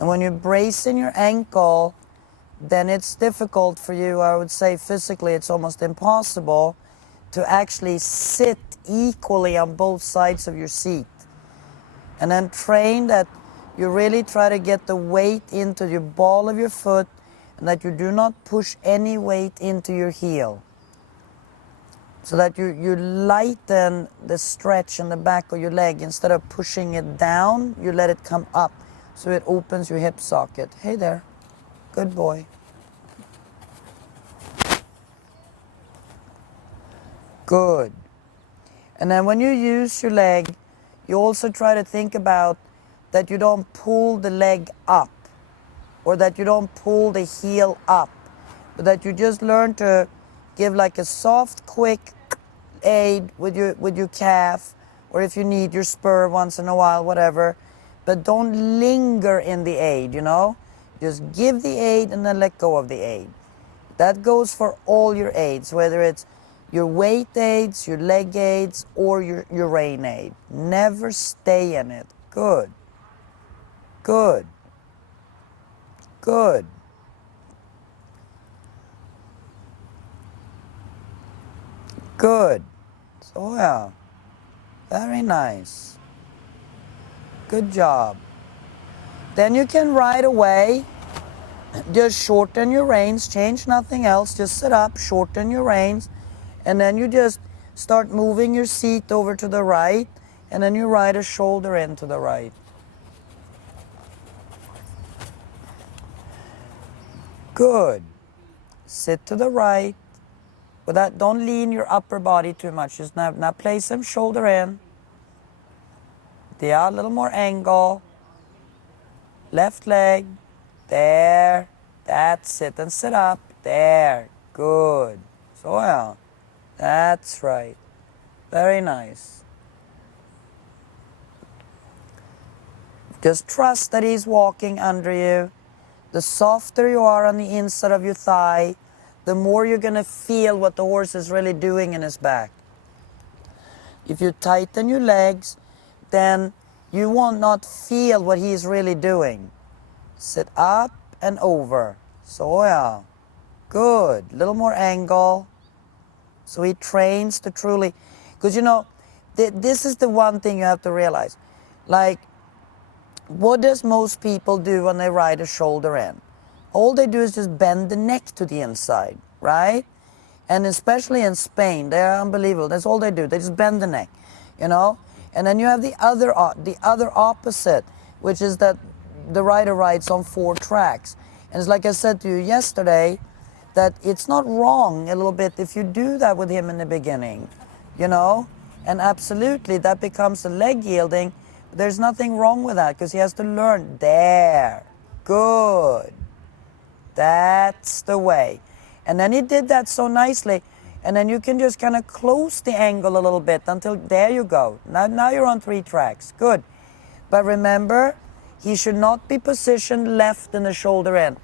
And when you brace in your ankle, then it's difficult for you, I would say physically it's almost impossible to actually sit equally on both sides of your seat. And then train that you really try to get the weight into your ball of your foot and that you do not push any weight into your heel. So that you lighten the stretch in the back of your leg. Instead of pushing it down, you let it come up. So it opens your hip socket. Hey there. Good boy. Good. And then when you use your leg, you also try to think about that you don't pull the leg up or that you don't pull the heel up, but that you just learn to give like a soft, quick aid with your calf, or if you need your spur once in a while, whatever. But don't linger in the aid, you know? Just give the aid and then let go of the aid. That goes for all your aids, whether it's your weight aids, your leg aids, or your rein aid. Never stay in it. Good. Good. Good. Good. So yeah. Very nice. Good job. Then you can right away just shorten your reins, change nothing else, just sit up, shorten your reins, and then you just start moving your seat over to the right, and then you ride a shoulder in to the right. Good. Sit to the right. With that, don't lean your upper body too much. Just now place some shoulder in. Yeah, a little more angle. Left leg. There. That's it. And sit up. There. Good. So yeah. That's right. Very nice. Just trust that he's walking under you. The softer you are on the inside of your thigh, the more you're going to feel what the horse is really doing in his back. If you tighten your legs, then you will not feel what he's really doing. Sit up and over. So yeah. Good. Little more angle. So he trains to truly, because you know, this is the one thing you have to realize. Like, what does most people do when they ride a shoulder in? All they do is just bend the neck to the inside, right? And especially in Spain, they're unbelievable. That's all they do. They just bend the neck, you know? And then you have the other opposite, which is that the rider rides on 4 tracks. And it's like I said to you yesterday, that it's not wrong a little bit if you do that with him in the beginning, you know? And absolutely, that becomes a leg yielding. There's nothing wrong with that because he has to learn. There. Good. That's the way. And then he did that so nicely. And then you can just kind of close the angle a little bit until, there you go. Now you're on 3 tracks. Good. But remember, he should not be positioned left in the shoulder end.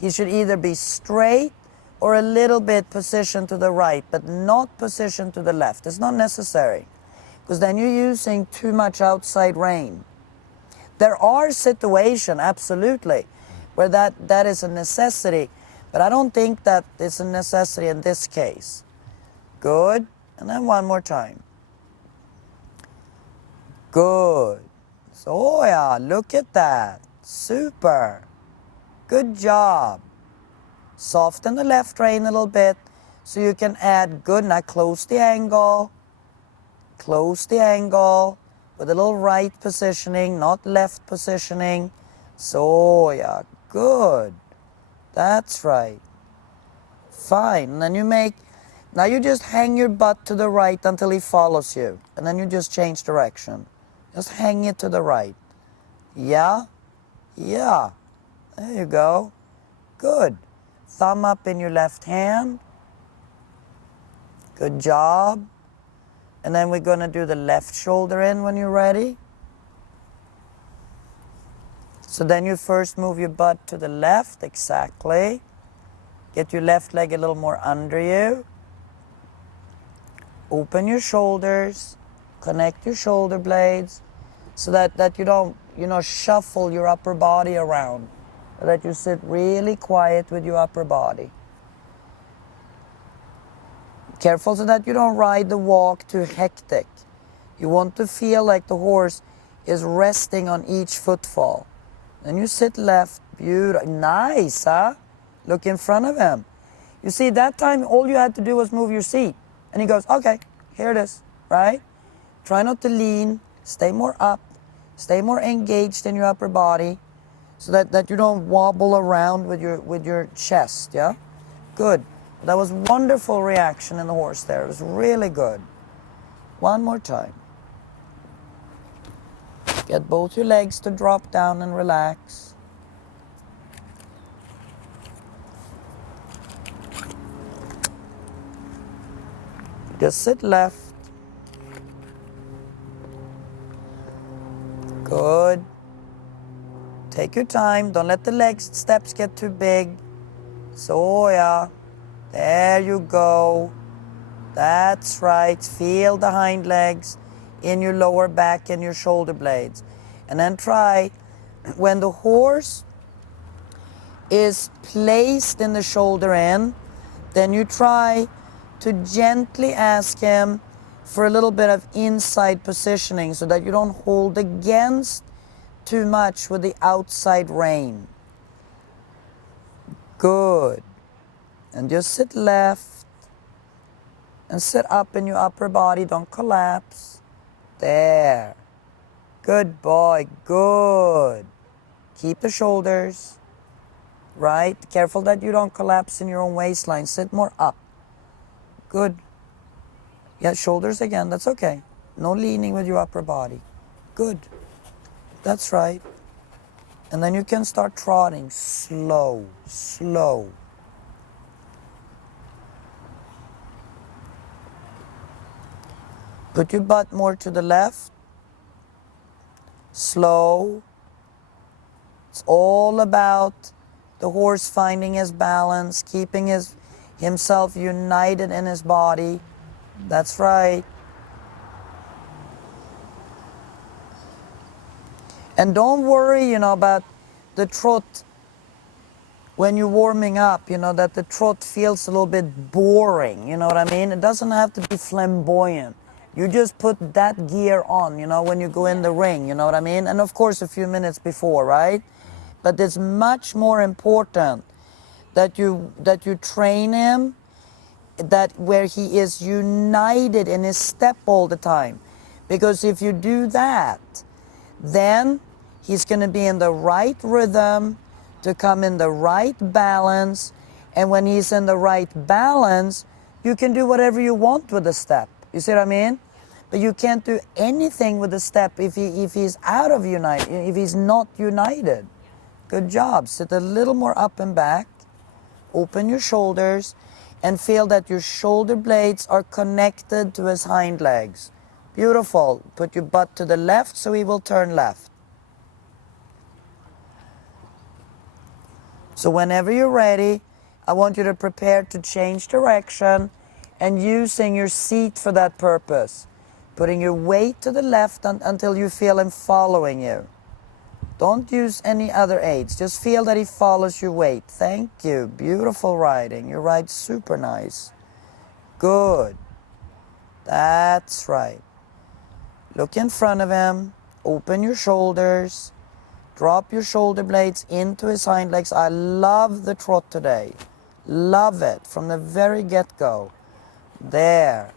He should either be straight or a little bit positioned to the right, but not positioned to the left. It's not necessary, because then you're using too much outside rein. There are situations, absolutely, where that is a necessity, but I don't think that it's a necessity in this case. Good. And then one more time. Good. So yeah, look at that. Super. Good job. Soften the left rein a little bit so you can add. Good. Now close the angle. Close the angle with a little right positioning, not left positioning. So yeah, good. That's right. Fine. And then now you just hang your butt to the right until he follows you. And then you just change direction. Just hang it to the right. Yeah? Yeah. There you go. Good. Thumb up in your left hand. Good job. And then we're going to do the left shoulder in when you're ready. So then you first move your butt to the left, exactly. Get your left leg a little more under you. Open your shoulders. Connect your shoulder blades so that you don't shuffle your upper body around, so that you sit really quiet with your upper body. Careful so that you don't ride the walk too hectic. You want to feel like the horse is resting on each footfall. Then you sit left, beautiful, nice, huh? Look in front of him. You see, that time all you had to do was move your seat. And he goes, okay, here it is, right? Try not to lean, stay more up, stay more engaged in your upper body, so that you don't wobble around with your chest, yeah? Good. That was wonderful reaction in the horse there. It was really good. One more time. Get both your legs to drop down and relax. Just sit left. Good. Take your time. Don't let the legs steps get too big. So yeah. There you go. That's right. Feel the hind legs in your lower back and your shoulder blades. And then try, when the horse is placed in the shoulder in, then you try to gently ask him for a little bit of inside positioning, so that you don't hold against too much with the outside rein. Good. And just sit left and sit up in your upper body. Don't collapse. There. Good boy. Good. Keep the shoulders. Right? Careful that you don't collapse in your own waistline. Sit more up. Good. Yeah, shoulders again. That's okay. No leaning with your upper body. Good. That's right. And then you can start trotting. Slow. Slow. Put your butt more to the left. Slow. It's all about the horse finding his balance, keeping himself united in his body. That's right. And don't worry, about the trot when you're warming up, that the trot feels a little bit boring, you know what I mean? It doesn't have to be flamboyant. You just put that gear on, when you go in the ring, you know what I mean? And of course a few minutes before, right? But it's much more important that you train him, that where he is united in his step all the time. Because if you do that, then he's going to be in the right rhythm, to come in the right balance. And when he's in the right balance, you can do whatever you want with the step. You see what I mean? But you can't do anything with the step if he's out of unite, if he's not united. Good job. Sit a little more up and back. Open your shoulders and feel that your shoulder blades are connected to his hind legs. Beautiful. Put your butt to the left so he will turn left. So whenever you're ready, I want you to prepare to change direction and using your seat for that purpose. Putting your weight to the left until you feel him following you. Don't use any other aids. Just feel that he follows your weight. Thank you. Beautiful riding. You ride super nice. Good. That's right. Look in front of him. Open your shoulders. Drop your shoulder blades into his hind legs. I love the trot today. Love it from the very get-go. There.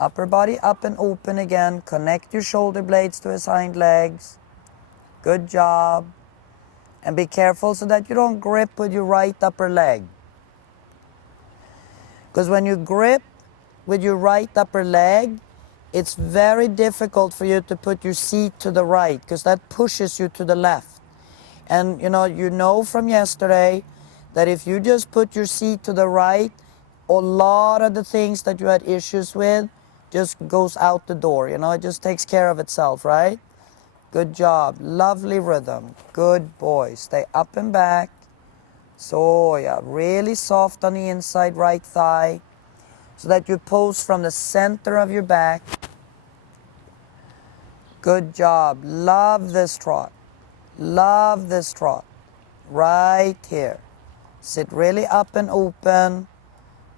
Upper body up and open again. Connect your shoulder blades to his hind legs. Good job. And be careful so that you don't grip with your right upper leg. Because when you grip with your right upper leg, it's very difficult for you to put your seat to the right, because that pushes you to the left. And you know from yesterday that if you just put your seat to the right, a lot of the things that you had issues with just goes out the door. It just takes care of itself, right? Good job. Lovely rhythm. Good boy. Stay up and back. So yeah, really soft on the inside right thigh, so that you pose from the center of your back. Good job. Love this trot. Love this trot. Right here. Sit really up and open.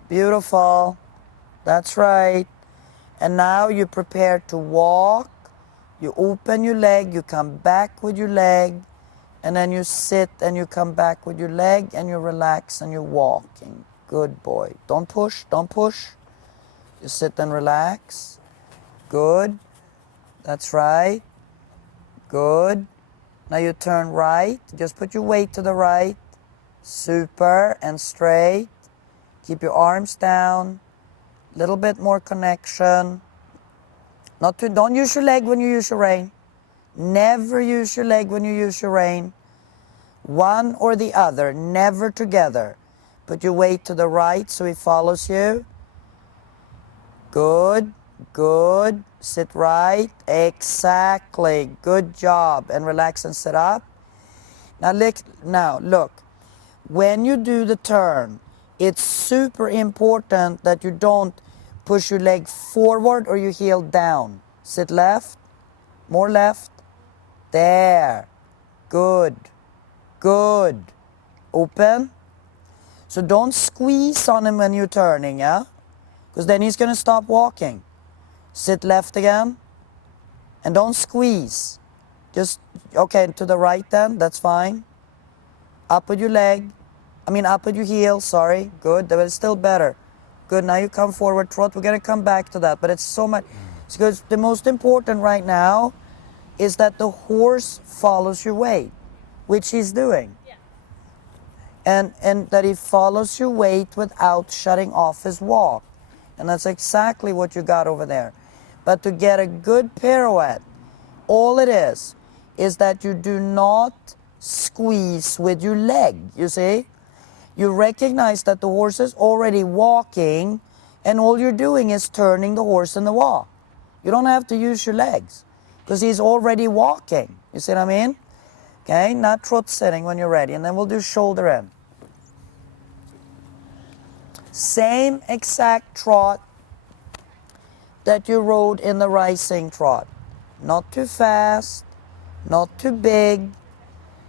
Beautiful. That's right. And now you prepare to walk. You open your leg, you come back with your leg, and then you sit and you come back with your leg and you relax and you're walking. Good boy. Don't push, don't push. You sit and relax. Good. That's right. Good. Now you turn right. Just put your weight to the right. Super and straight. Keep your arms down. Little bit more connection. Don't use your leg when you use your rein. Never use your leg when you use your rein. One or the other, never together. Put your weight to the right so he follows you. Good, good. Sit right. Exactly. Good job. And relax and sit up. Now look. When you do the turn, it's super important that you don't push your leg forward or your heel down. Sit left, more left. There. Good. Good. Open. So don't squeeze on him when you're turning, yeah? Because then he's going to stop walking. Sit left again. And don't squeeze. Just, okay, to the right then, that's fine. Up with your leg. Up with your heel, sorry. Good, that was still better. Good, now you come forward, trot. We're going to come back to that, but it's so much. Because the most important right now is that the horse follows your weight, which he's doing. Yeah. And that he follows your weight without shutting off his walk. And that's exactly what you got over there. But to get a good pirouette, all it is that you do not squeeze with your leg, you see? You recognize that the horse is already walking and all you're doing is turning the horse in the walk. You don't have to use your legs because he's already walking. You see what I mean? Okay, not trot sitting when you're ready. And then we'll do shoulder in. Same exact trot that you rode in the rising trot. Not too fast, not too big.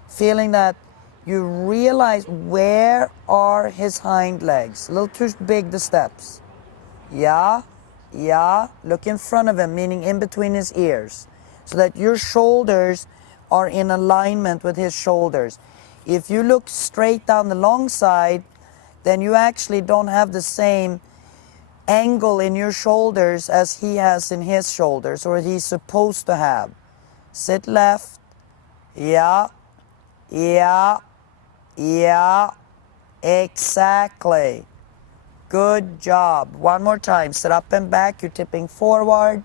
Feeling that you realize where are his hind legs. A little too big, the steps. Yeah, yeah. Look in front of him, meaning in between his ears. So that your shoulders are in alignment with his shoulders. If you look straight down the long side, then you actually don't have the same angle in your shoulders as he has in his shoulders, or he's supposed to have. Sit left. Yeah, yeah, yeah. Exactly. Good job. One more time. Sit up and back. You're tipping forward.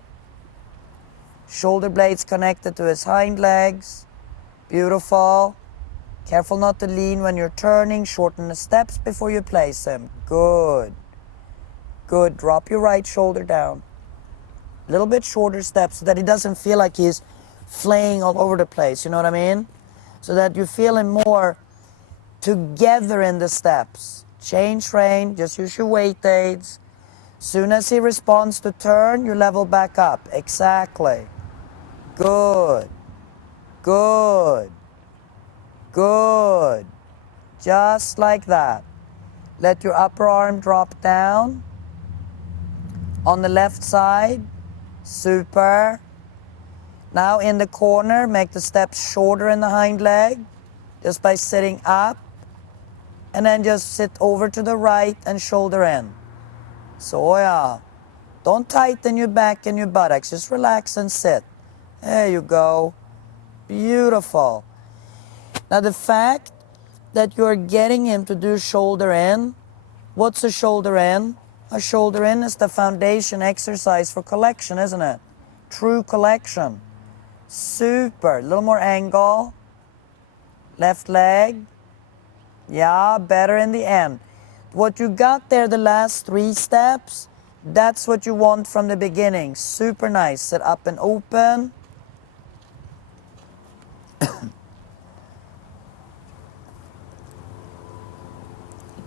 Shoulder blades connected to his hind legs. Beautiful. Careful not to lean when you're turning. Shorten the steps before you place him. Good. Good. Drop your right shoulder down. A little bit shorter steps so that he doesn't feel like he's flaying all over the place. You know what I mean? So that you feel him more together in the steps. Change rein. Just use your weight aids. Soon as he responds to turn, you level back up. Exactly. Good. Good. Good. Just like that. Let your upper arm drop down. On the left side. Super. Now in the corner, make the steps shorter in the hind leg. Just by sitting up. And then just sit over to the right and shoulder in. So yeah. Don't tighten your back and your buttocks. Just relax and sit. There you go. Beautiful. Now the fact that you're getting him to do shoulder in, what's a shoulder in? A shoulder in is the foundation exercise for collection, isn't it? True collection. Super. A little more angle. Left leg. Yeah, better in the end. What you got there, the last 3 steps, that's what you want from the beginning. Super nice. Sit up and open.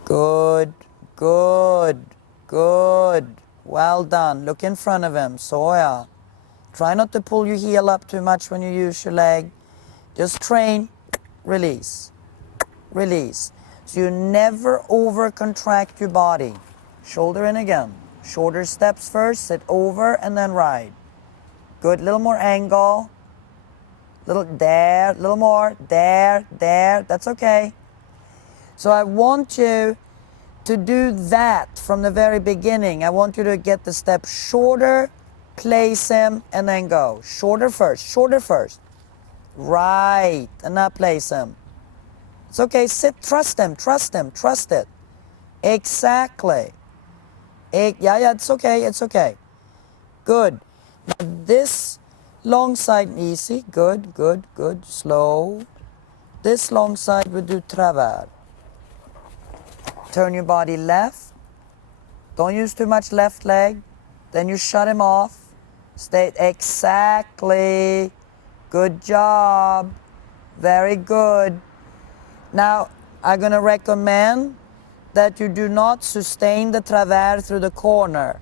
Good, good, good. Well done. Look in front of him. So yeah. Try not to pull your heel up too much when you use your leg. Just train, release, release. So you never over contract your body. Shoulder in again. Shorter steps first, sit over and then ride. Good, little more angle. Little there, little more, there, that's okay. So I want you to do that from the very beginning. I want you to get the step shorter, place him, and then go. Shorter first. Right, and now place him. It's okay, sit, trust him, trust it. Exactly. Yeah, it's okay. Good. Now this long side, easy, good, slow. This long side we do travers. Turn your body left. Don't use too much left leg. Then you shut him off. Stay exactly. Good job. Very good. Now, I'm going to recommend that you do not sustain the travers through the corner,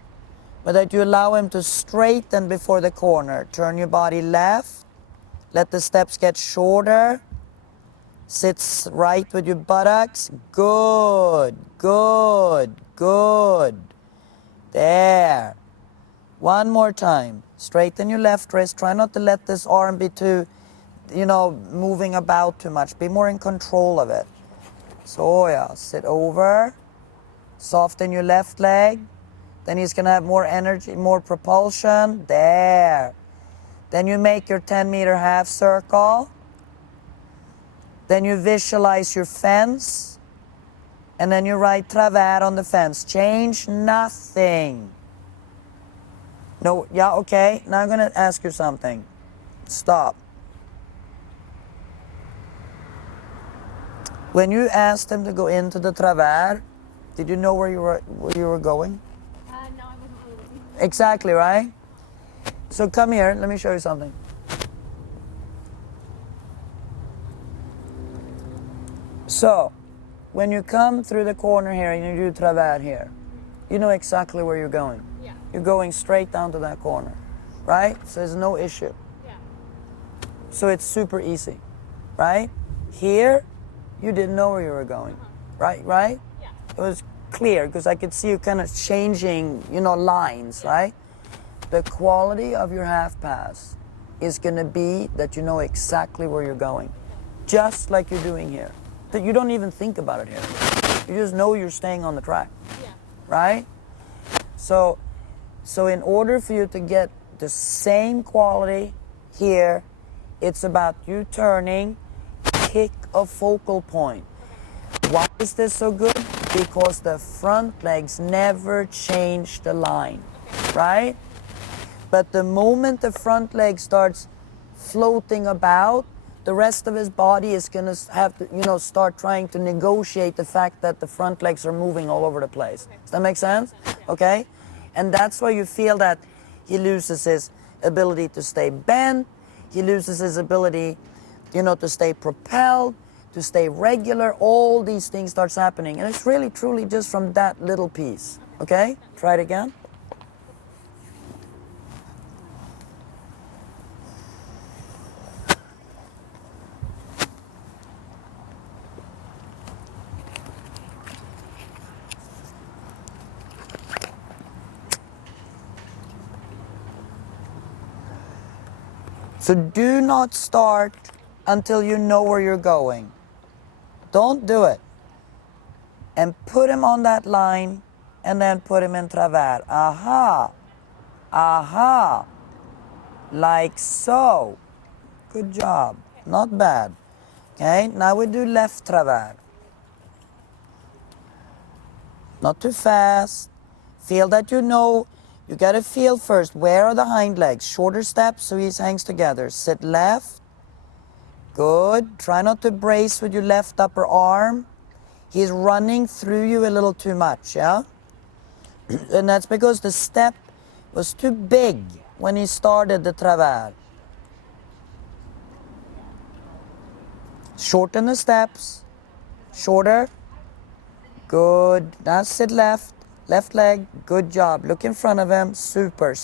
but that you allow him to straighten before the corner. Turn your body left. Let the steps get shorter. Sits right with your buttocks. Good. There. One more time. Straighten your left wrist. Try not to let this arm be too, moving about too much. Be more in control of it. So yeah, sit over. Soften your left leg. Then he's gonna have more energy, more propulsion. There. Then you make your 10-meter half circle. Then you visualize your fence. And then you ride travers on the fence. Change nothing. No, yeah, okay. Now I'm gonna ask you something. Stop. When you asked him to go into the travers, did you know where you were going? No, I wasn't really. Exactly, right? So come here, let me show you something. So, when you come through the corner here and you do travers here, you know exactly where you're going. Yeah. You're going straight down to that corner, right? So there's no issue. Yeah. So it's super easy, right? Here, you didn't know where you were going, right? Yeah. It was clear because I could see you kind of changing, lines, right? The quality of your half pass is going to be that you know exactly where you're going, just like you're doing here. That you don't even think about it here. You just know you're staying on the track, right? So in order for you to get the same quality here, it's about you turning, pick a focal point. Why is this so good? Because the front legs never change the line, right? But the moment the front leg starts floating about, the rest of his body is going to have to, start trying to negotiate the fact that the front legs are moving all over the place. Okay. Does that make sense? Okay? And that's why you feel that he loses his ability to stay bent, he loses his ability, to stay propelled, to stay regular. All these things starts happening. And it's really, truly just from that little piece. Okay? Try it again. So do not start until you know where you're going. Don't do it. And put him on that line and then put him in travers. Aha. Aha. Like so. Good job. Not bad. Okay, now we do left travers. Not too fast. Feel that you got to feel first, where are the hind legs? Shorter steps so he hangs together. Sit left. Good. Try not to brace with your left upper arm. He's running through you a little too much, yeah? And that's because the step was too big when he started the travers. Shorten the steps. Shorter. Good. Now sit left. Left leg, good job. Look in front of him. Super,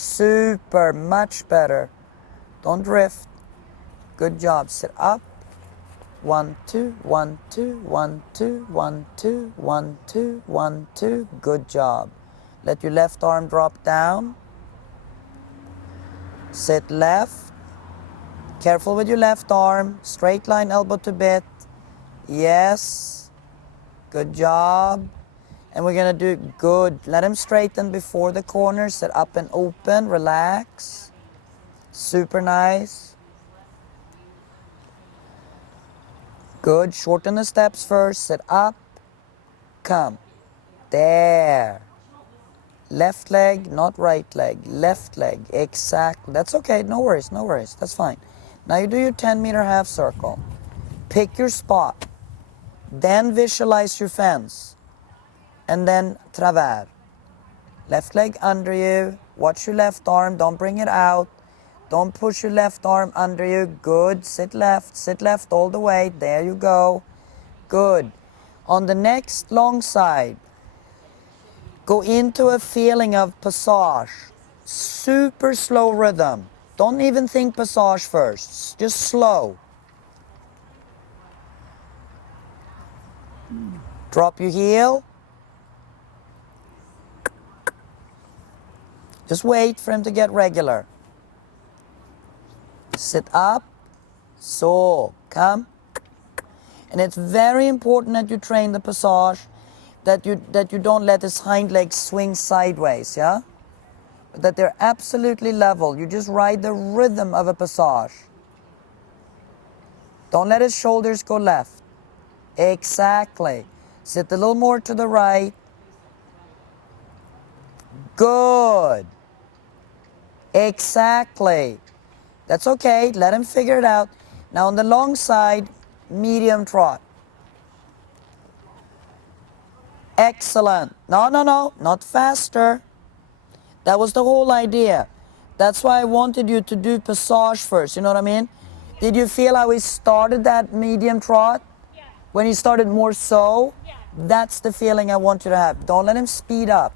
much better. Don't drift. Good job. Sit up. 1, 2, 1, 2, 1, 2, 1, 2, 1, 2, 1, 2. Good job. Let your left arm drop down. Sit left. Careful with your left arm. Straight line, elbow to bit. Yes. Good job. And we're going to do good. Let him straighten before the corner. Sit up and open. Relax. Super nice. Good. Shorten the steps first. Sit up. Come. There. Left leg, not right leg. Left leg. Exactly. That's okay. No worries. No worries. That's fine. Now you do your 10-meter half circle. Pick your spot. Then visualize your fence. And then travers. Left leg under you. Watch your left arm. Don't bring it out. Don't push your left arm under you. Good. Sit left all the way. There you go. Good. On the next long side, go into a feeling of passage. Super slow rhythm. Don't even think passage first. Just slow. Drop your heel. Just wait for him to get regular. Sit up. So, come. And it's very important that you train the passage, that you don't let his hind legs swing sideways, yeah? That they're absolutely level. You just ride the rhythm of a passage. Don't let his shoulders go left. Exactly. Sit a little more to the right. Good. Exactly. That's okay. Let him figure it out. Now on the long side, medium trot. Excellent. No, not faster. That was the whole idea. That's why I wanted you to do passage first, you know what I mean? Did you feel how we started that medium trot? Yeah. When he started more so? Yeah. That's the feeling I want you to have. Don't let him speed up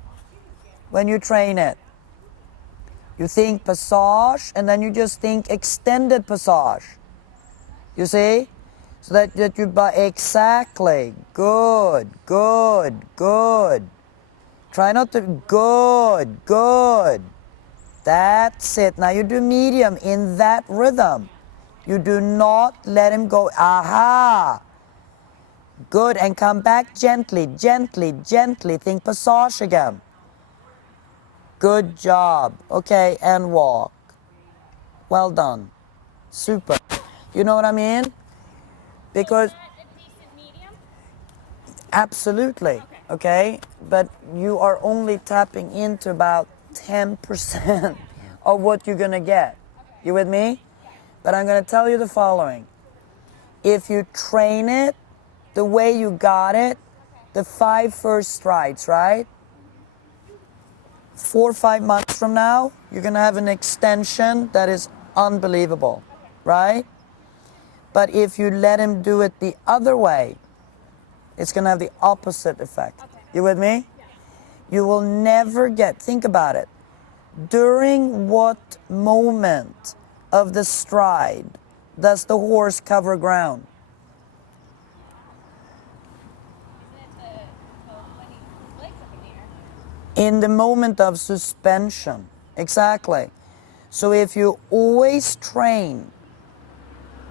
when you train it. You think passage, and then you just think extended passage. You see? So that you buy exactly. Good. Try not to, good. That's it. Now you do medium in that rhythm. You do not let him go, aha. Good, and come back gently. Think passage again. Good job. Okay, and walk. Well done. Super. You know what I mean? Because So is that a decent medium? absolutely. Okay? But you are only tapping into about 10% of what you're going to get. You with me? But I'm going to tell you the following. If you train it the way you got it, the 5 first strides, right? 4 or 5 months from now, you're going to have an extension that is unbelievable, right? But if you let him do it the other way, it's going to have the opposite effect. You with me? You will never get, think about it. During what moment of the stride does the horse cover ground? Isn't it when he legs up in the air? In the moment of suspension. Exactly. So if you always train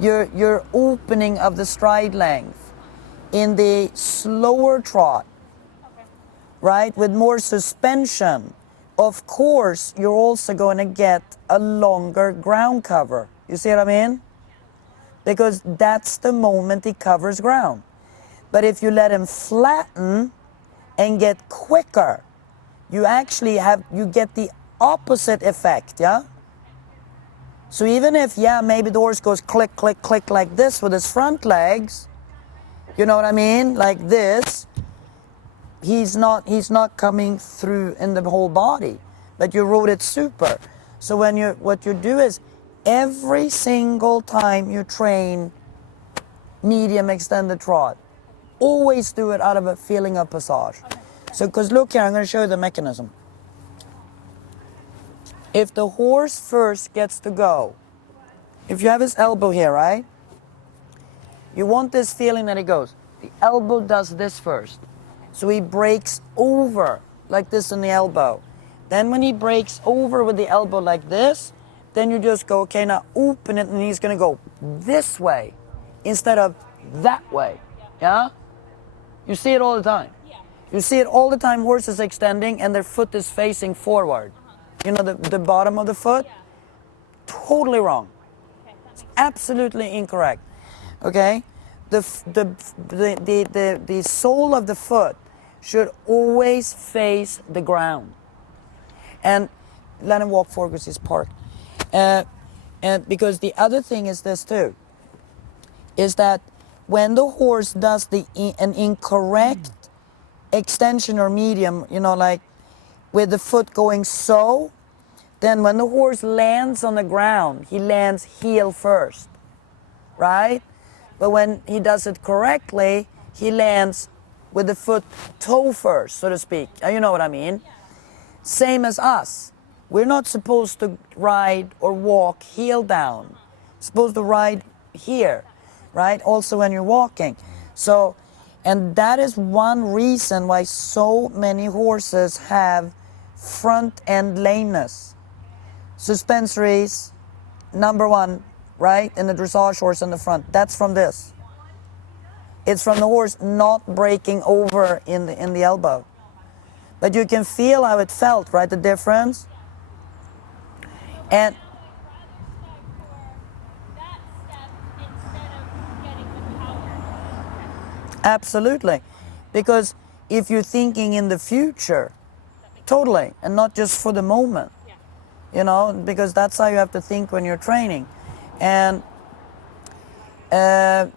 your opening of the stride length in the slower trot, right, with more suspension, of course you're also going to get a longer ground cover. You see what I mean? Because that's the moment he covers ground. But if you let him flatten and get quicker, you actually get the opposite effect, yeah? So even if, maybe the horse goes click, click, click like this with his front legs, you know what I mean? Like this, he's not coming through in the whole body, but you rode it super. So what you do is every single time you train medium extended trot, always do it out of a feeling of passage. So, because look here, I'm going to show you the mechanism. If the horse first gets to go, if you have his elbow here, right? You want this feeling that he goes. The elbow does this first. So he breaks over like this in the elbow. Then when he breaks over with the elbow like this, then you just go, okay, now open it, and he's gonna go this way instead of that way. Yeah? You see it all the time. You see it all the time, horses extending and their foot is facing forward. You know, the bottom of the foot? Totally wrong. Absolutely incorrect. Okay? The sole of the foot should always face the ground. And let him walk forward because he's parked. And because the other thing is this too, is that when the horse does an incorrect extension or medium, you know, like with the foot going so, then when the horse lands on the ground, he lands heel first, right? But when he does it correctly, he lands with the foot toe first, so to speak. You know what I mean? Same as us. We're not supposed to ride or walk heel down. We're supposed to ride here, right? Also when you're walking. So, and that is one reason why so many horses have front end lameness. Suspensories, number one, right? In the dressage horse in the front. That's from this. It's from the horse not breaking over in the elbow. But you can feel how it felt, right? The difference. And absolutely. Because if you're thinking in the future, totally, and not just for the moment, you know, because that's how you have to think when you're training. And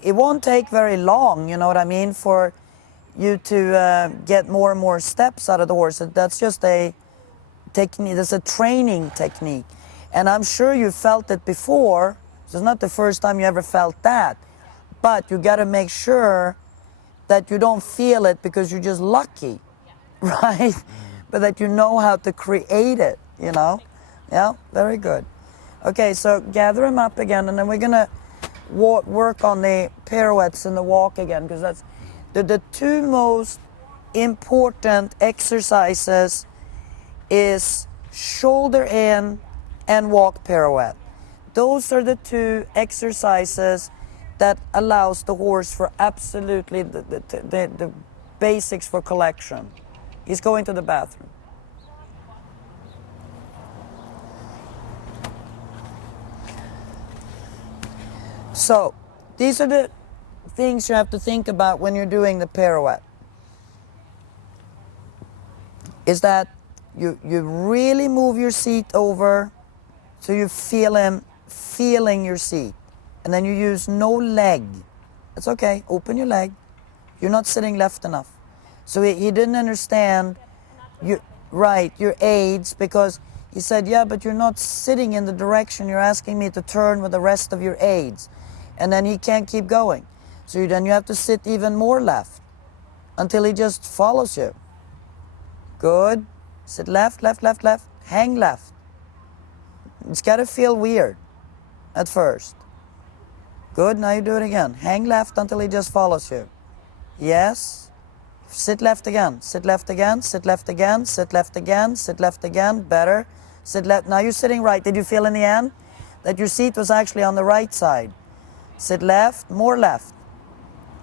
it won't take very long, you know what I mean, for you to get more and more steps out of the horse. That's just a technique, that's a training technique. And I'm sure you felt it before, so it's not the first time you ever felt that. But you got to make sure that you don't feel it because you're just lucky, right? But that you know how to create it, you know? Yeah, very good. Okay, so gather him up again, and then we're going to work on the pirouettes and the walk again, because that's the two most important exercises is shoulder in and walk pirouette. Those are the two exercises that allows the horse for absolutely the basics for collection. He's going to the bathroom. So, these are the things you have to think about when you're doing the pirouette. Is that you really move your seat over so you feel him feeling your seat. And then you use no leg. It's okay, open your leg. You're not sitting left enough. So he didn't understand your aids, because he said, yeah, but you're not sitting in the direction you're asking me to turn with the rest of your aids. And then he can't keep going. So then you have to sit even more left until he just follows you. Good. Sit left, left, left, left. Hang left. It's got to feel weird at first. Good, now you do it again. Hang left until he just follows you. Yes. Sit left again. Sit left again. Sit left again. Sit left again. Sit left again. Better. Sit left. Now you're sitting right. Did you feel in the end that your seat was actually on the right side? Sit left. More left.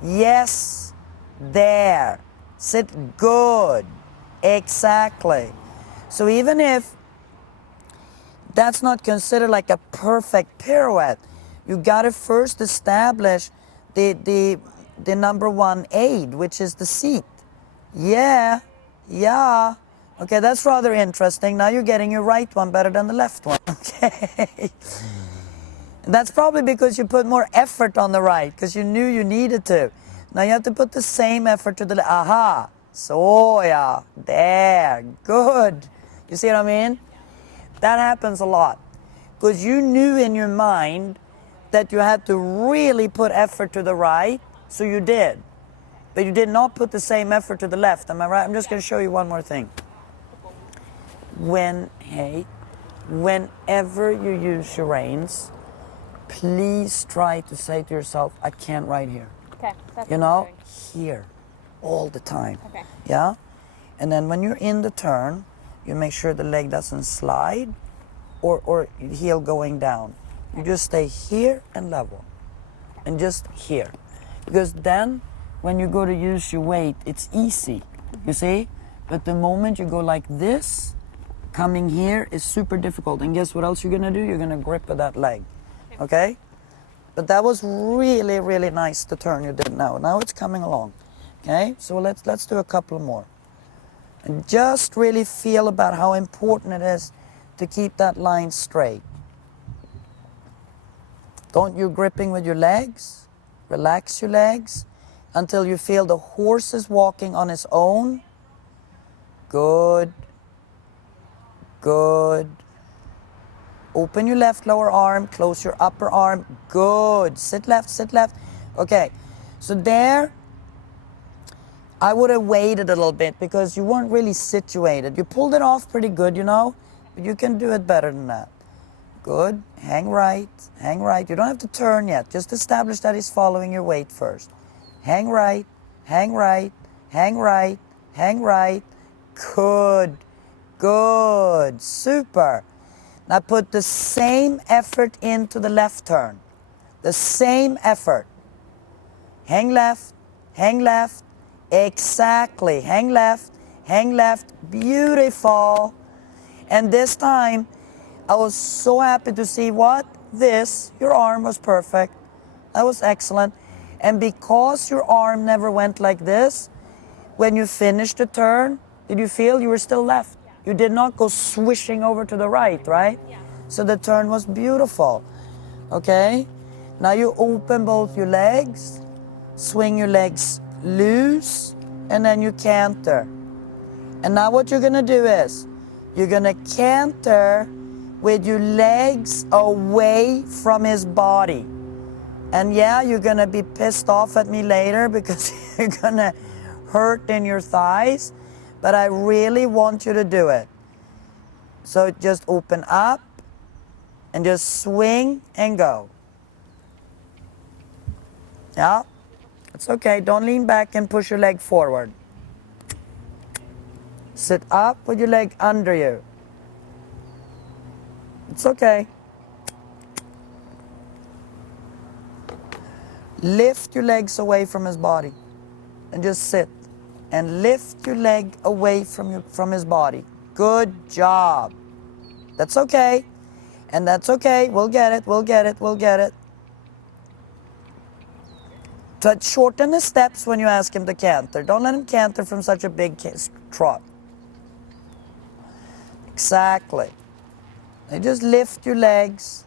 Yes. There. Sit good. Exactly. So even if that's not considered like a perfect pirouette, you got to first establish the number one aid, which is the seat. Yeah. Okay, that's rather interesting. Now you're getting your right one better than the left one. Okay. That's probably because you put more effort on the right, because you knew you needed to. Now you have to put the same effort to the left. Aha. So yeah, there. Good. You see what I mean? That happens a lot. Because you knew in your mind that you had to really put effort to the right, so you did. But you did not put the same effort to the left, am I right? I'm just going to show you one more thing. Whenever you use your reins, please try to say to yourself, I can't right here. Okay. That's You what I'm know, doing. here, all the time. Okay. Yeah? And then when you're in the turn, you make sure the leg doesn't slide or heel going down. You just stay here and level. And just here. Because then, when you go to use your weight, it's easy. You see? But the moment you go like this, coming here is super difficult. And guess what else you're gonna do? You're gonna grip with that leg. Okay? But that was really, really nice, the turn you did now. Now it's coming along. Okay? So let's do a couple more. And just really feel about how important it is to keep that line straight. Don't you gripping with your legs. Relax your legs until you feel the horse is walking on his own. Good. Good. Open your left lower arm, close your upper arm. Good. Sit left, sit left. Okay, so there, I would have waited a little bit because you weren't really situated. You pulled it off pretty good, you know, but you can do it better than that. Good. Hang right, hang right. You don't have to turn yet. Just establish that he's following your weight first. Hang right, hang right, hang right, hang right. Good. Good. Super. Now put the same effort into the left turn. The same effort. Hang left, hang left. Exactly. Hang left, hang left. Beautiful. And this time, I was so happy to see what? This, your arm was perfect. That was excellent. And because your arm never went like this, when you finished the turn, did you feel you were still left? You did not go swishing over to the right, right? Yeah. So the turn was beautiful. Okay? Now you open both your legs, swing your legs loose, and then you canter. And now what you're gonna do is, you're gonna canter with your legs away from his body. And yeah, you're gonna be pissed off at me later because you're gonna hurt in your thighs, but I really want you to do it. So just open up and just swing and go. Yeah, it's okay. Don't lean back and push your leg forward. Sit up with your leg under you. It's okay. Lift your legs away from his body and just sit. And lift your leg away from his body. Good job. That's okay. And that's okay. We'll get it. We'll get it. We'll get it. So shorten the steps when you ask him to canter. Don't let him canter from such a big trot. Exactly. And just lift your legs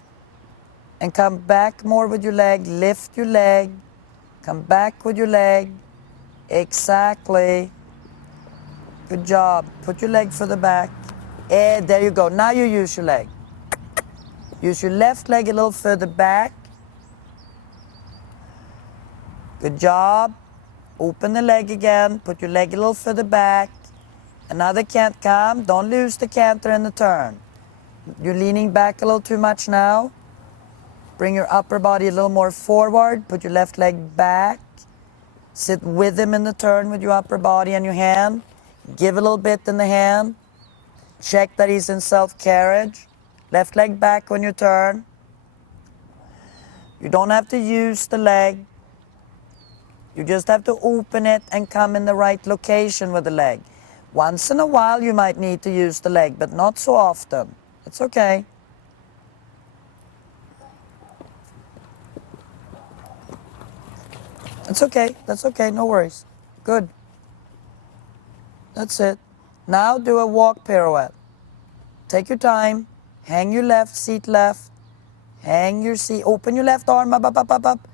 and come back more with your leg. Lift your leg. Come back with your leg. Exactly. Good job. Put your leg further back. There you go. Now you use your leg. Use your left leg a little further back. Good job. Open the leg again. Put your leg a little further back. Another can't come. Don't lose the canter in the turn. You're leaning back a little too much now. Bring your upper body a little more forward. Put your left leg back. Sit with him in the turn with your upper body and your hand. Give a little bit in the hand. Check that he's in self-carriage. Left leg back when you turn. You don't have to use the leg. You just have to open it and come in the right location with the leg. Once in a while you might need to use the leg, but not so often. It's okay. It's okay. That's okay. No worries. Good. That's it. Now do a walk pirouette. Take your time. Hang your left, seat left. Hang your seat. Open your left arm up, up, up, up, up.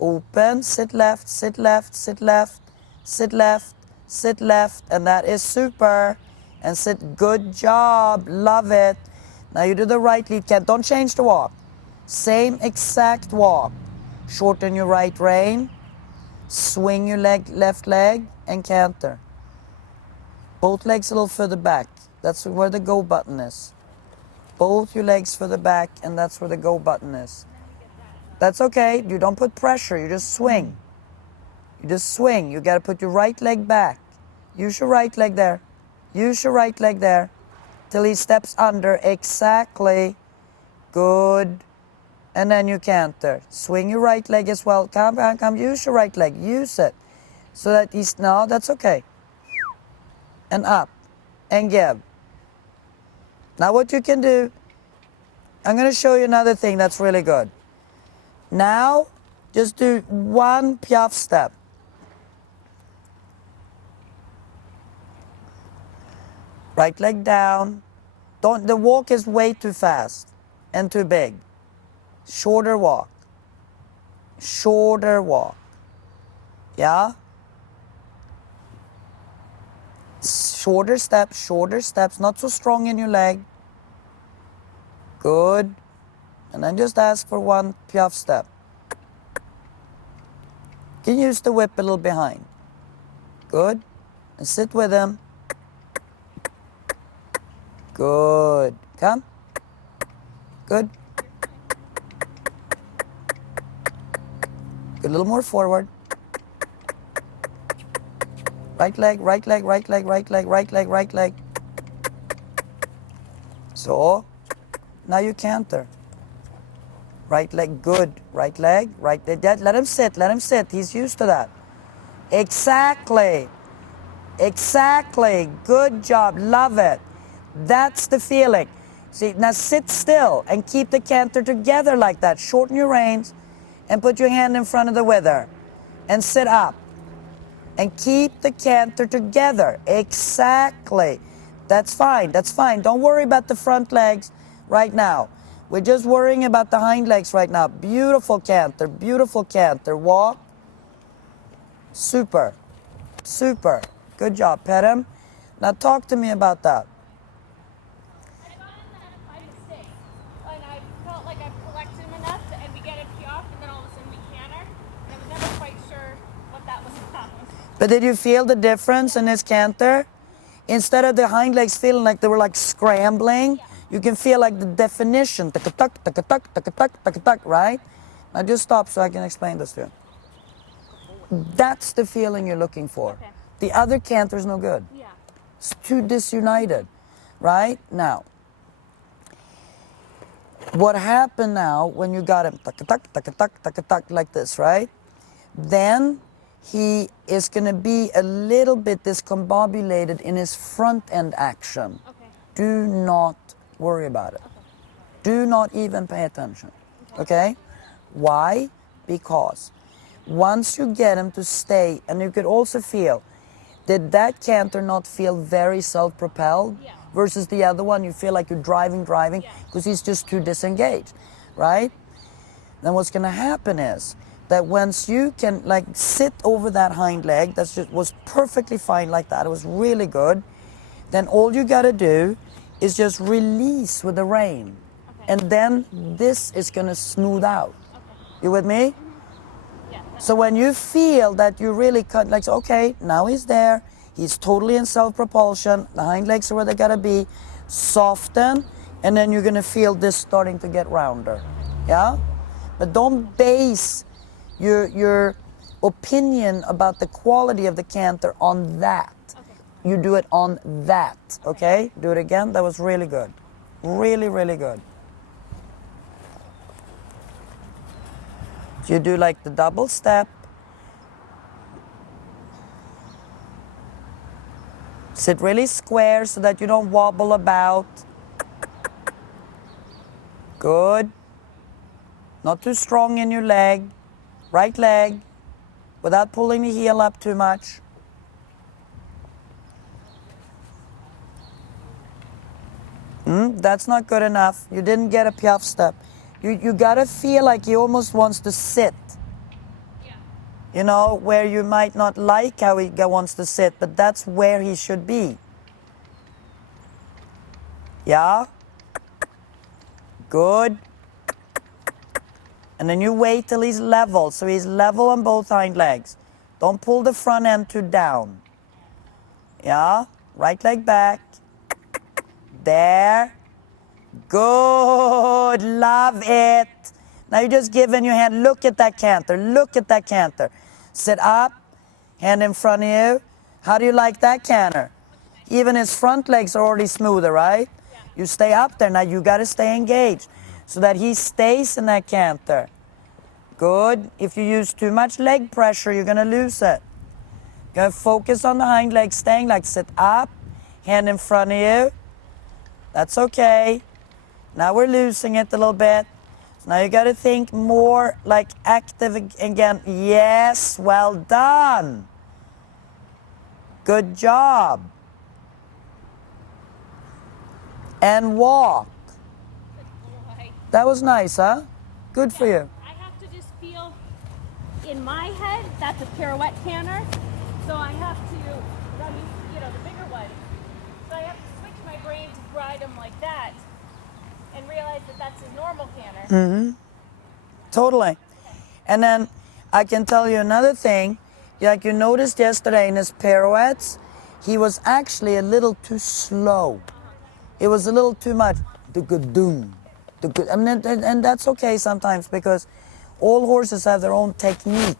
Open, sit left, sit left, sit left, sit left, sit left. And that is super. And sit. Good job. Love it. Now you do the right lead cant. Don't change the walk. Same exact walk. Shorten your right rein. Swing your leg, left leg, and canter. Both legs a little further back. That's where the go button is. Both your legs further back, and that's where the go button is. That's okay. You don't put pressure. You just swing. You just swing. You got to put your right leg back. Use your right leg there. Use your right leg there. Till he steps under. Exactly. Good. And then you canter. Swing your right leg as well. Come, come, come. Use your right leg. Use it. So that he's, no, that's okay. And up. And give. Now what you can do, I'm going to show you another thing that's really good. Now, just do one piaffe step. Right leg down. Don't, the walk is way too fast and too big. Shorter walk. Shorter walk. Yeah? Shorter steps, not so strong in your leg. Good. And then just ask for one piaffe step. You can use the whip a little behind. Good. And sit with him. Good. Come. Good. Good. A little more forward. Right leg, right leg, right leg, right leg, right leg, right leg. So, now you canter. Right leg, good. Right leg, right leg. Let him sit, let him sit. He's used to that. Exactly. Exactly. Good job. Love it. That's the feeling. See, now sit still and keep the canter together like that. Shorten your reins and put your hand in front of the wither. And sit up. And keep the canter together. Exactly. That's fine. That's fine. Don't worry about the front legs right now. We're just worrying about the hind legs right now. Beautiful canter. Beautiful canter. Walk. Super. Super. Good job. Pet him. Now talk to me about that. I got in that by mistake, and I felt like I've collected him enough, and we get a piaffe, and then all of a sudden we canter, and I was never quite sure what that was about. But did you feel the difference in his canter? Instead of the hind legs feeling like they were like scrambling, you can feel like the definition. Tuck-a-tuck, tuck-a-tuck, tuck-a-tuck, tuck-a-tuck, right? Now just stop so I can explain this to you. That's the feeling you're looking for. Okay. The other canter is no good. Yeah. It's too disunited, right? Now, what happened now when you got him tuck-a-tuck, tuck-a-tuck, tuck-a-tuck like this, right? Then he is going to be a little bit discombobulated in his front end action. Okay. Do not worry about it. Okay. Do not even pay attention. Okay? Why? Because once you get him to stay, and you could also feel, did that canter not feel very self-propelled? Yeah. Versus the other one, you feel like you're driving, Yeah. because he's just too disengaged, right? Then what's going to happen is that once you can like sit over that hind leg, that just was perfectly fine like that, it was really good, then all you got to do is just release with the rein. Okay. And then this is going to smooth out. Okay. You with me? Yeah. So when you feel that you really cut, like, okay, now he's there, he's totally in self-propulsion, the hind legs are where they gotta be, soften, and then you're gonna feel this starting to get rounder, yeah? But don't base your opinion about the quality of the canter on that. Okay. You do it on that, okay? Do it again, that was really good. Really, really good. You do like the double step. Sit really square so that you don't wobble about. Good. Not too strong in your leg. Right leg. Without pulling the heel up too much. That's not good enough. You didn't get a piaffe step. You gotta feel like he almost wants to sit. Yeah. You know, where you might not like how he wants to sit, but that's where he should be. Yeah? Good. And then you wait till he's level, so he's level on both hind legs. Don't pull the front end too down. Yeah? Right leg back. There. Good. Love it. Now you just give in your hand. Look at that canter. Look at that canter. Sit up, hand in front of you. How do you like that canter? Even his front legs are already smoother, right? Yeah. You stay up there. Now you got to stay engaged so that he stays in that canter. Good. If you use too much leg pressure, you're going to lose it. Go focus on the hind leg, staying like sit up, hand in front of you. That's okay. Now we're losing it a little bit. So now you got to think more like active again. Yes, well done. Good job. And walk. Good boy. That was nice, huh? Good for you. I have to just feel in my head that's a pirouette canter, so I have to run, the bigger one. So I have to switch my brain to ride him like that, and realize that that's his normal canter. Totally. And then I can tell you another thing. Like you noticed yesterday in his pirouettes, he was actually a little too slow. It was a little too much. Doom. And that's okay sometimes because all horses have their own technique.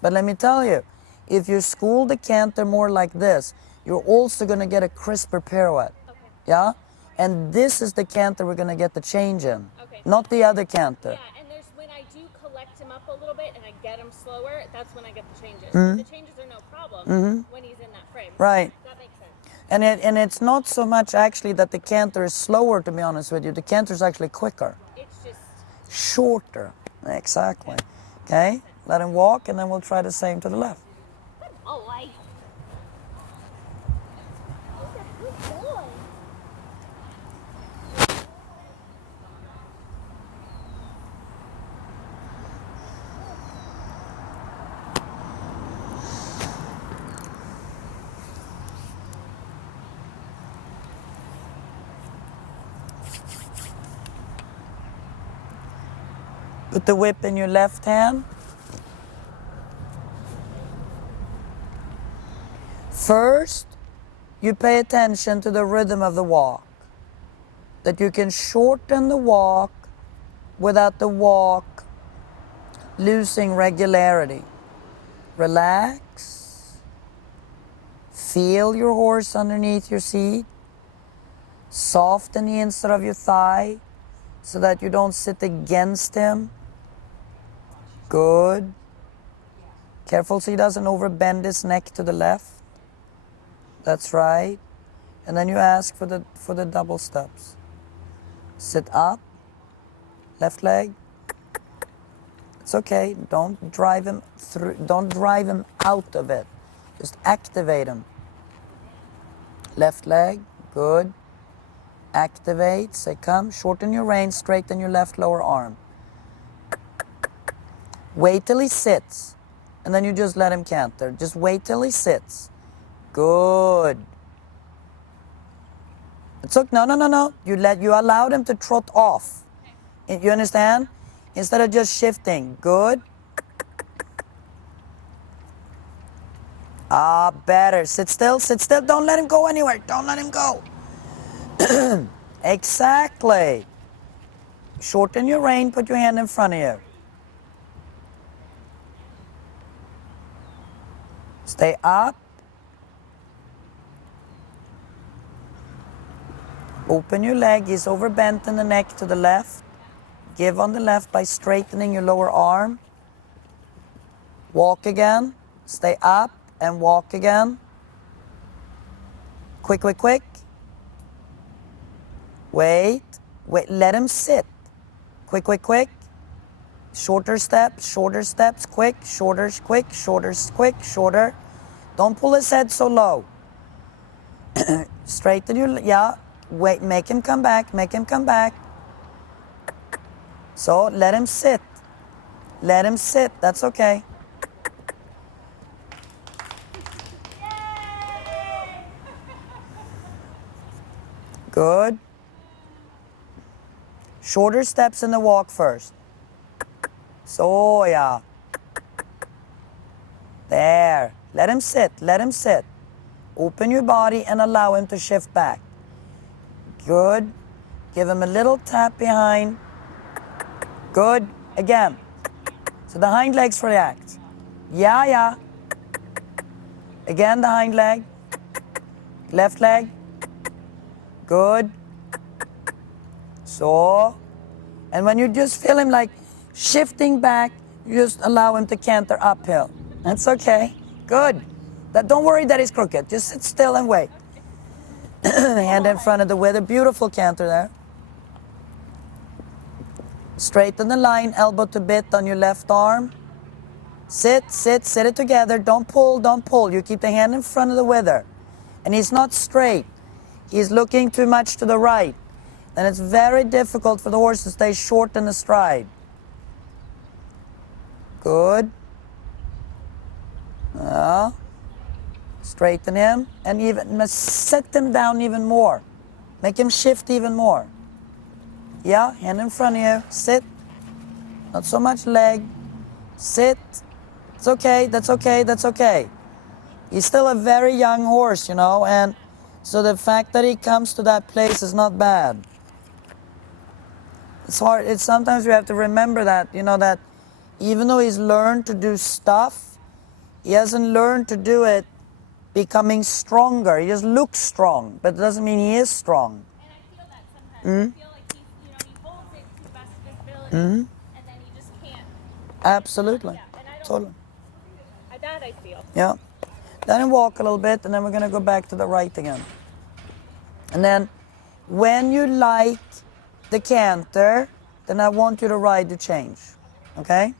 But let me tell you, if you school the canter more like this, you're also going to get a crisper pirouette. Okay. Yeah? And this is the canter we're going to get the change in, Okay. not the other canter. Yeah, and there's when I do collect him up a little bit and I get him slower, that's when I get the changes. The changes are no problem when he's in that frame. Right. That makes sense. And it's not so much actually that the canter is slower, to be honest with you. The canter is actually quicker. It's just Shorter. Exactly. Okay? Let him walk and then we'll try the same to the left. good boy. He's a good boy. Put the whip in your left hand. First, you pay attention to the rhythm of the walk. That you can shorten the walk without the walk losing regularity. Relax. Feel your horse underneath your seat. Soften the inside of your thigh so that you don't sit against him. Good. Careful so he doesn't overbend his neck to the left. That's right. And then you ask for the double steps. Sit up. Left leg. It's okay. Don't drive him through. Don't drive him out of it. Just activate him. Left leg. Good. Activate. Say come. Shorten your rein. Straighten your left lower arm. Wait till he sits, and then you just let him canter. Just wait till he sits. Good. It's okay. No. You allowed him to trot off. You understand? Instead of just shifting. Good. Ah, better. Sit still. Sit still. Don't let him go anywhere. Don't let him go. Exactly. Shorten your rein. Put your hand in front of you. Stay up. Open your leg. He's overbent in the neck to the left. Give on the left by straightening your lower arm. Walk again. Stay up and walk again. Quick. Wait. Let him sit. Quick. Shorter steps, quick, shorter, shorter. Don't pull his head so low. Straighten your, wait, make him come back. So let him sit. That's okay. Good. Shorter steps in the walk first. So, yeah. There. Let him sit. Open your body and allow him to shift back. Good. Give him a little tap behind. Good. Again. So the hind legs react. Yeah, yeah. Again, the hind leg. Left leg. Good. So. And when you just feel him like shifting back, you just allow him to canter uphill. That's okay. Good. Don't worry that he's crooked. Just sit still and wait. Hand in front of the wither. Beautiful canter there. Straighten the line, elbow to bit on your left arm. Sit it together. Don't pull, don't pull. You keep the hand in front of the wither. And he's not straight. He's looking too much to the right. And it's very difficult for the horse to stay short in the stride. Good. Straighten him and even set him down even more. Make him shift even more. Yeah, hand in front of you. Sit. Not so much leg. Sit. It's okay, that's okay, that's okay. He's still a very young horse, you know, and so the fact that he comes to that place is not bad. It's hard. It's sometimes we have to remember that, you know, that even though he's learned to do stuff, he hasn't learned to do it becoming stronger. He just looks strong, but it doesn't mean he is strong. And I feel that sometimes. I feel like he holds it to the best of his ability, and then he just can't. Absolutely. Yeah, and I don't, Totally. that I feel. Yeah. Then walk a little bit, and then we're going to go back to the right again. And then when you like the canter, then I want you to ride the change. Okay?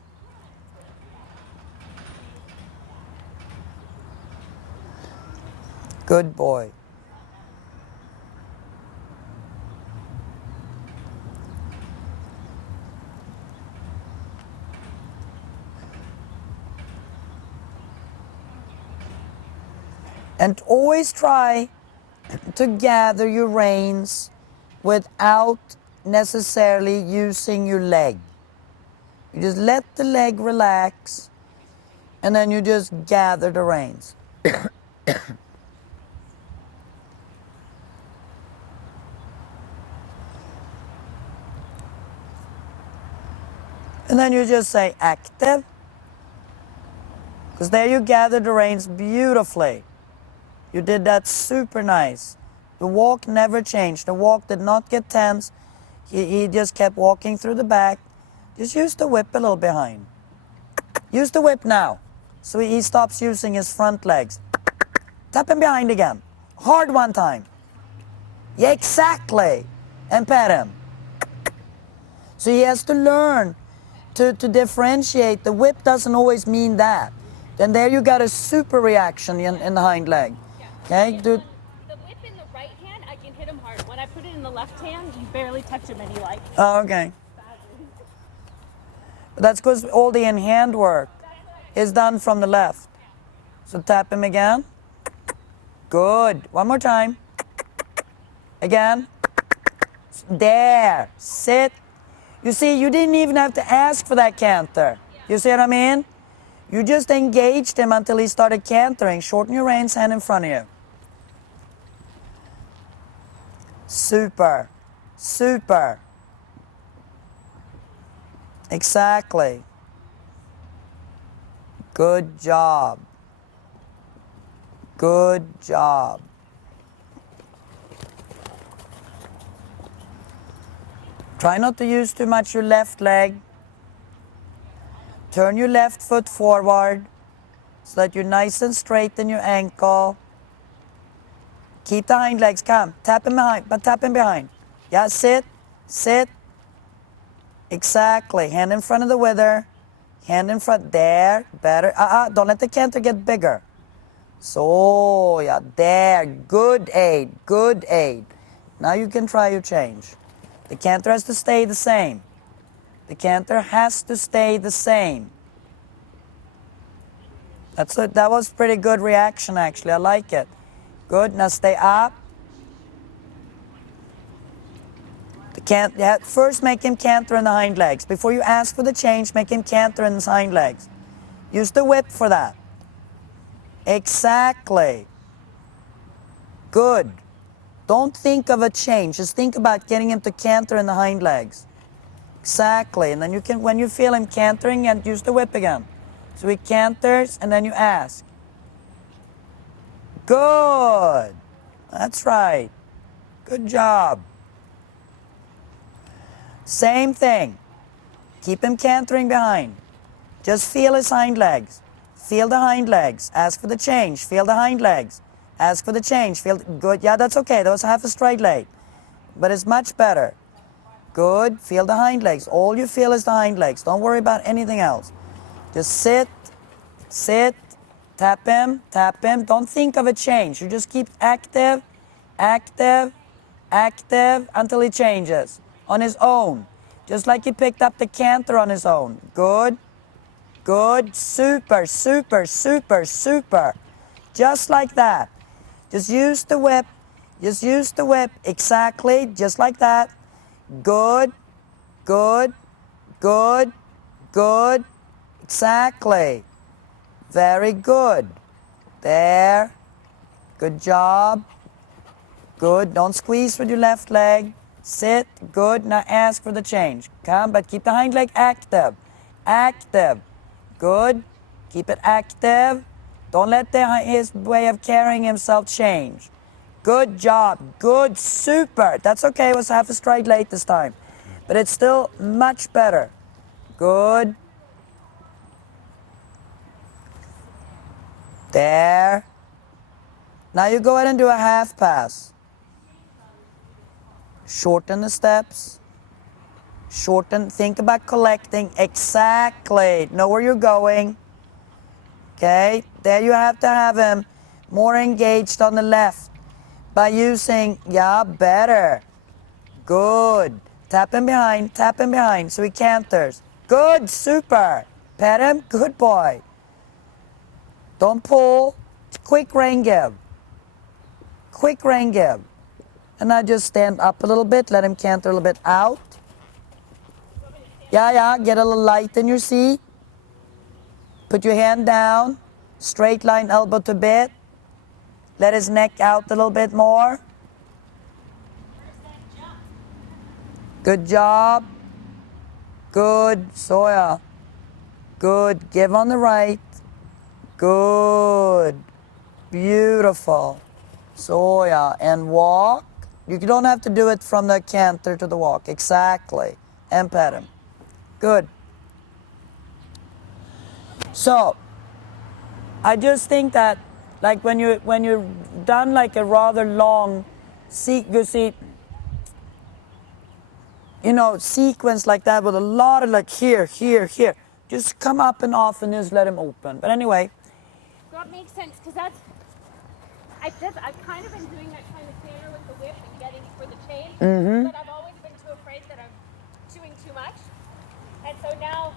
Good boy. And always try to gather your reins without necessarily using your leg. You just let the leg relax, and then you just gather the reins. And then you just say active, because there you gather the reins beautifully. You did that super nice. The walk never changed. The walk did not get tense. He just kept walking through the back. Just use the whip a little behind. Use the whip now. So he stops using his front legs. Tap him behind again. Hard one time. Yeah, exactly. And pat him. So he has to learn to differentiate. The whip doesn't always mean that. Then there you got a super reaction in the hind leg. Okay, dude. The whip in the right hand, I can hit him hard. When I put it in the left hand, you barely touch him and he likes it. Oh, okay. But that's because all the in-hand work is done from the left. So tap him again. Good. One more time. Again. There. Sit. You see, you didn't even have to ask for that canter. You see what I mean? You just engaged him until he started cantering. Shorten your reins, hand in front of you. Super. Super. Exactly. Good job. Good job. Try not to use too much your left leg. Turn your left foot forward so that you're nice and straight in your ankle. Keep the hind legs, come. Tap him behind, but tap him behind. Yeah, sit, sit. Exactly, hand in front of the wither. Hand in front, there, better. Don't let the canter get bigger. So, yeah, there, good aid, good aid. Now you can try your change. The canter has to stay the same. The canter has to stay the same. That's it. That was pretty good reaction, actually. I like it. Good. Now stay up. First, make him canter in the hind legs. Before you ask for the change, make him canter in his hind legs. Use the whip for that. Exactly. Good. Don't think of a change. Just think about getting him to canter in the hind legs. Exactly. And then you can, when you feel him cantering, and use the whip again. So he canters, and then you ask. Good. That's right. Good job. Same thing. Keep him cantering behind. Just feel his hind legs. Feel the hind legs. Ask for the change. Feel the hind legs. Ask for the change. Feel good. Yeah, that's okay. That was half a straight leg. But it's much better. Good. Feel the hind legs. All you feel is the hind legs. Don't worry about anything else. Just sit, sit, tap him, tap him. Don't think of a change. You just keep active, active, active until he changes on his own. Just like he picked up the canter on his own. Good, good, super, super, super, super. Just like that. Just use the whip. Just use the whip. Exactly, just like that. Good, good, good, good. Exactly. Very good. There. Good job. Good. Don't squeeze with your left leg. Sit. Good. Now ask for the change. Come, but keep the hind leg active. Active. Good. Keep it active. Don't let his way of carrying himself change. Good job. Good. Super. That's okay. It was half a straight late this time. But it's still much better. Good. There. Now you go ahead and do a half pass. Shorten the steps. Shorten. Think about collecting. Exactly. Know where you're going. Okay. There you have to have him more engaged on the left by using, yeah, better. Good. Tap him behind so he canters. Good. Super. Pet him. Good boy. Don't pull. Quick rein give. Quick rein give. And now just stand up a little bit. Let him canter a little bit out. Yeah. Get a little light in your seat. Put your hand down. Straight line elbow to bit. Let his neck out a little bit more. Good job. Good. Soya. Good. Give on the right. Good. Beautiful. Soya. And walk. You don't have to do it from the canter to the walk. Exactly. And pet him. Good. So, I just think that, like when you're done like a rather long sequence like that with a lot of like here, just come up and off and just let him open. But anyway. That makes sense, because I've kind of been doing that kind of canter with the whip and getting for the change, but I've always been too afraid that I'm chewing too much. And so now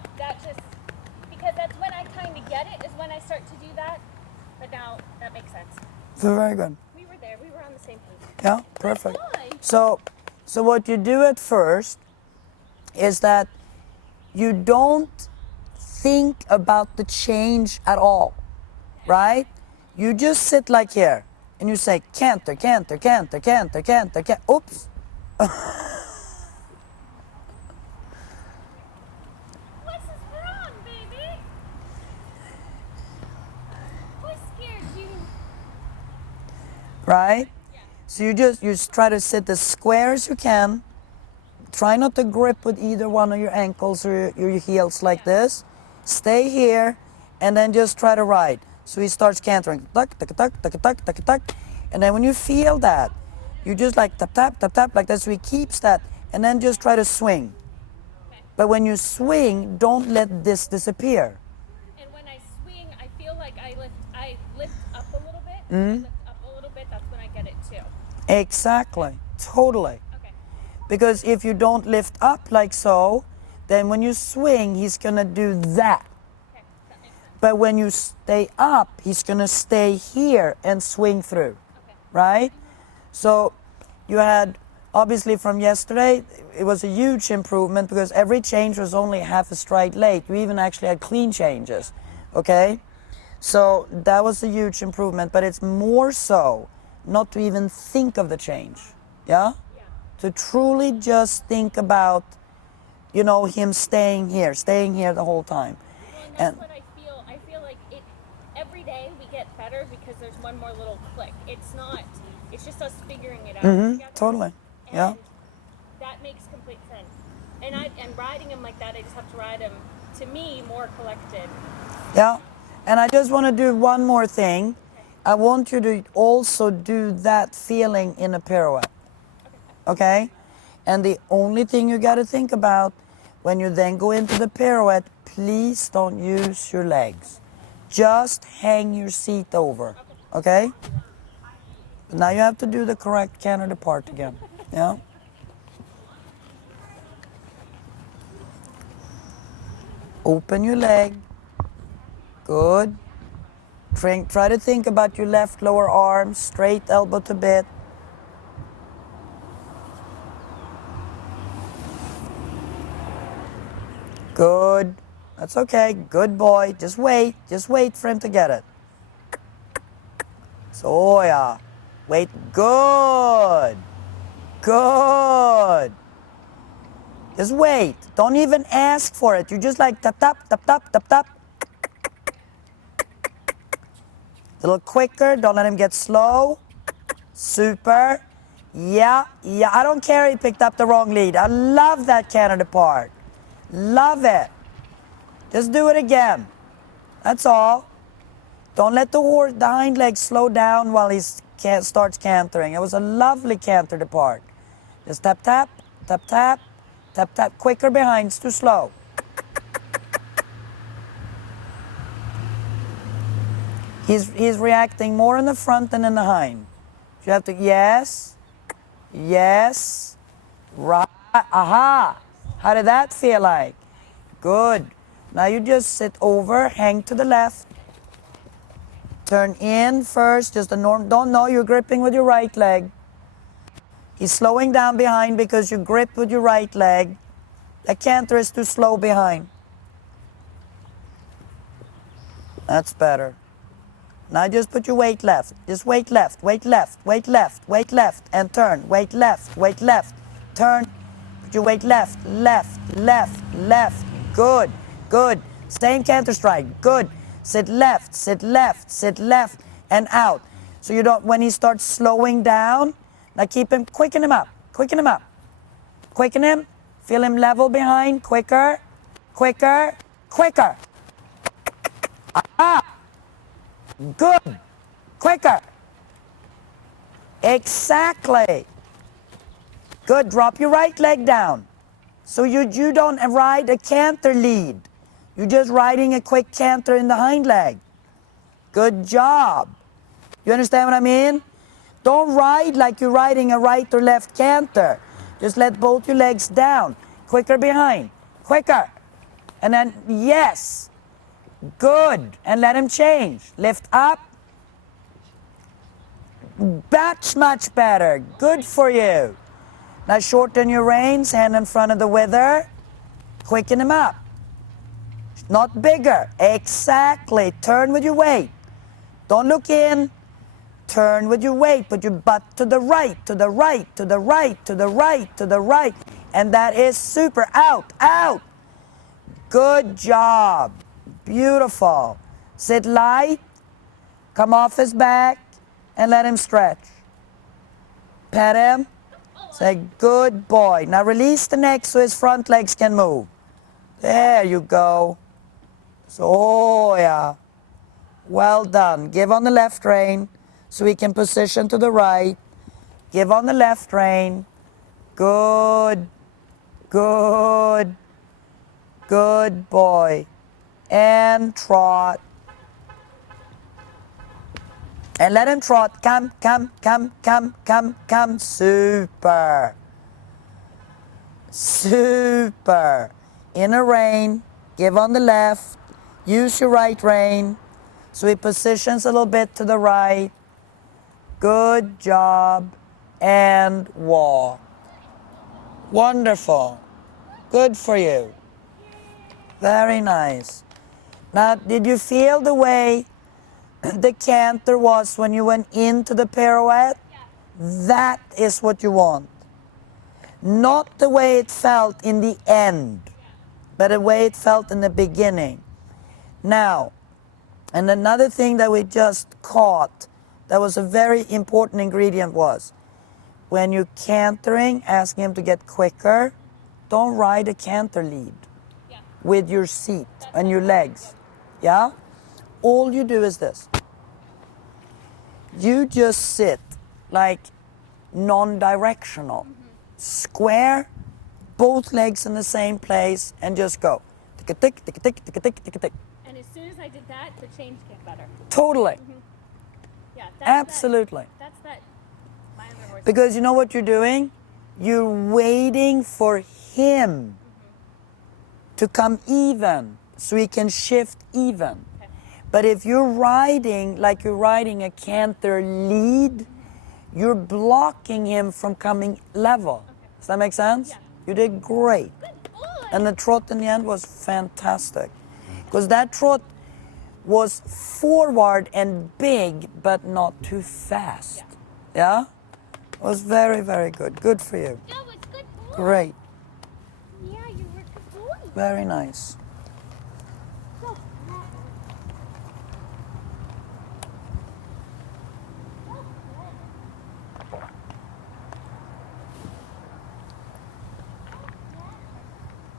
because that's when I kind of get it, is when I start to do that. But now that makes sense. So very good. We were there. We were on the same page. Yeah, perfect. That's So what you do at first is that you don't think about the change at all, right? You just sit like here and you say canter, canter, canter, canter, canter, canter. Oops. What's wrong, baby? Who scared you? Right? So you just try to sit as square as you can. Try not to grip with either one of your ankles or your heels like this. Stay here and then just try to ride. So he starts cantering. Tuck, tuck, tuck, tuck, tuck, tuck, tuck. And then when you feel that, you just like tap, tap, tap, tap like that. So he keeps that. And then just try to swing. But when you swing, don't let this disappear. And when I swing, I feel like I lift up a little bit. I lift up a little bit, that's when I get it too. Exactly. Totally. Okay. Because if you don't lift up like so, then when you swing, he's going to do that. Okay, that makes sense. But when you stay up, he's going to stay here and swing through. Okay. Right? So you had, obviously from yesterday, it was a huge improvement because every change was only half a stride late. You even actually had clean changes. Okay? So that was a huge improvement, but it's more so not to even think of the change. Yeah? Yeah. To truly just think about you know, him staying here the whole time. Well, and And that's what I feel. I feel like it every day we get better because there's one more little click. It's not. It's just us figuring it out together. totally, yeah. And that makes complete sense. And riding him like that, I just have to ride him, to me, more collected. Yeah, and I just want to do one more thing. I want you to also do that feeling in a pirouette. Okay? And the only thing you got to think about when you then go into the pirouette, please don't use your legs. Just hang your seat over. Okay? Now you have to do the correct canter depart again. Yeah? Open your leg. Good. Try to think about your left lower arm, straight elbow to bit. Good. That's okay. Good boy. Just wait. Just wait for him to get it. So, yeah. Wait. Good. Good. Just wait. Don't even ask for it. You just like tap, tap, tap, tap, tap, tap. A little quicker. Don't let him get slow. Super. Yeah. I don't care he picked up the wrong lead. I love that canter depart. Love it. Just do it again. That's all. Don't let the hind leg slow down while he starts cantering. It was a lovely canter depart. Just tap, tap, tap, tap, tap, tap. Quicker behind. It's too slow. He's reacting more in the front than in the hind. You have to, yes, right, aha. How did that feel like? Good. Now you just sit over, hang to the left. Turn in first, just a norm. Don't know you're gripping with your right leg. He's slowing down behind because you grip with your right leg. The canter is too slow behind. That's better. Now just put your weight left. Just weight left, weight left, weight left, weight left, and turn. Weight left, turn. Put your weight left, left. Good, good. Stay in canter strike. Good. Sit left, and out. So you don't, when he starts slowing down, now quicken him up. Quicken him. Feel him level behind. Quicker. Ah. Good. Quicker. Exactly. Good. Drop your right leg down. So you don't ride a canter lead. You're just riding a quick canter in the hind leg. Good job. You understand what I mean? Don't ride like you're riding a right or left canter. Just let both your legs down. Quicker behind. Quicker. And then, yes. Good. And let him change. Lift up. Much better. Good for you. Now shorten your reins, hand in front of the wither. Quicken him up. Not bigger. Exactly. Turn with your weight. Don't look in. Turn with your weight. Put your butt to the right. And that is super. Out. Good job. Beautiful. Sit light. Come off his back and let him stretch. Pet him. Say, good boy. Now release the neck so his front legs can move. There you go. So, yeah. Well done. Give on the left rein so he can position to the right. Give on the left rein. Good. Good boy. And trot. And let him trot. Come. Super. Inner rein. Give on the left. Use your right rein. So he positions a little bit to the right. Good job. And walk. Wonderful. Good for you. Very nice. Now, did you feel the way the canter was when you went into the pirouette? Yeah. That is what you want. Not the way it felt in the end, but the way it felt in the beginning. Now, and another thing that we just caught that was a very important ingredient was when you're cantering, asking him to get quicker, don't ride a canter lead with your seat and your legs. Yeah? All you do is this. You just sit like non-directional. Square, both legs in the same place, and just go. Tick-a-tick, tick-a-tick, tick-a-tick, tick-a-tick. And as soon as I did that, the change came better. Totally. Yeah, Absolutely. That's that. My other horse. Because you know what you're doing? You're waiting for him to come even so he can shift even. Okay. But if you're riding like you're riding a canter lead, you're blocking him from coming level. Okay. Does that make sense? Yeah. You did great. Good boy. And the trot in the end was fantastic. Because that trot was forward and big, but not too fast. Yeah? It was very, very good. Good for you. That was good boy. Great. Yeah, you were a good boy. Very nice.